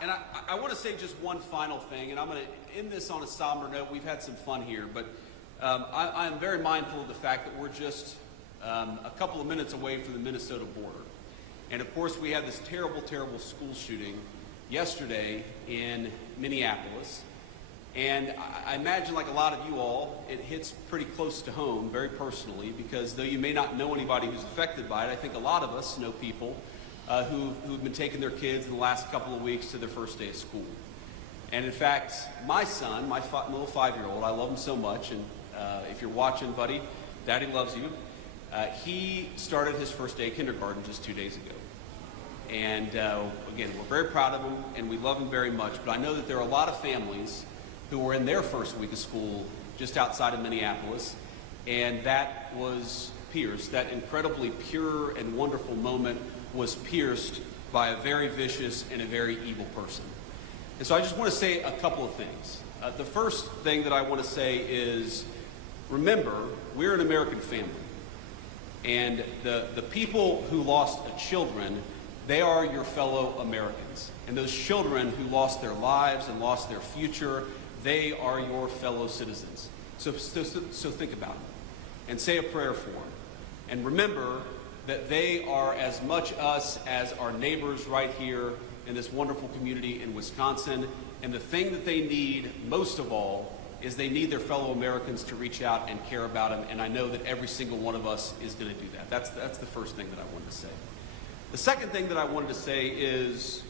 And I want to say just one final thing, and I'm going to end this on a somber note. We've had some fun here, but I'm very mindful of the fact that we're just a couple of minutes away from the Minnesota border. And of course, we had this terrible, terrible school shooting yesterday in Minneapolis. And I imagine, like a lot of you all, it hits pretty close to home, very personally, because though you may not know anybody who's affected by it, I think a lot of us know people who've been taking their kids in the last couple of weeks to their first day of school. And in fact, my son, my little 5-year-old, I love him so much, and if you're watching, buddy, Daddy loves you. He started his first day of kindergarten just 2 days ago. And again, we're very proud of him, and we love him very much, but I know that there are a lot of families who were in their first week of school just outside of Minneapolis, and that was pierced. That incredibly pure and wonderful moment was pierced by a very vicious and a very evil person. And so I just want to say a couple of things. The first thing that I want to say is, remember, we're an American family. And the people who lost children, they are your fellow Americans. And those children who lost their lives and lost their future, they are your fellow citizens. So think about them and say a prayer for them. And remember that they are as much us as our neighbors right here in this wonderful community in Wisconsin. And the thing that they need most of all is they need their fellow Americans to reach out and care about them. And I know that every single one of us is going to do that. That's the first thing that I wanted to say. The second thing that I wanted to say is,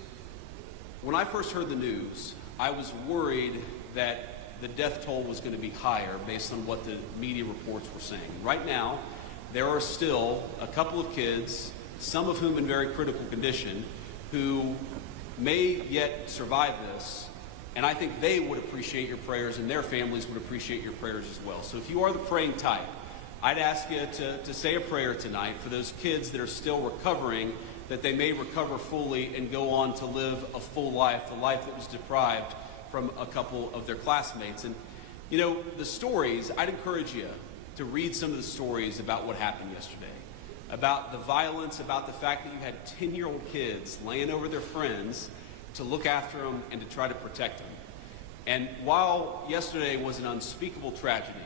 when I first heard the news, I was worried that the death toll was going to be higher based on what the media reports were saying. Right now, there are still a couple of kids, some of whom in very critical condition, who may yet survive this, and I think they would appreciate your prayers, and their families would appreciate your prayers as well. So if you are the praying type, I'd ask you to say a prayer tonight for those kids that are still recovering, that they may recover fully and go on to live a full life, the life that was deprived from a couple of their classmates. And you know, the stories, I'd encourage you to read some of the stories about what happened yesterday, about the violence, about the fact that you had 10-year-old kids laying over their friends to look after them and to try to protect them. And while yesterday was an unspeakable tragedy,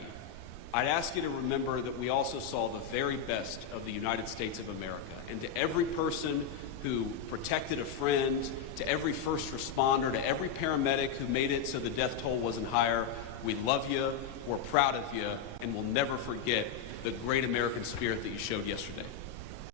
I'd ask you to remember that we also saw the very best of the United States of America. And to every person who protected a friend, to every first responder, to every paramedic who made it so the death toll wasn't higher, we love you, we're proud of you, and we'll never forget the great American spirit that you showed yesterday.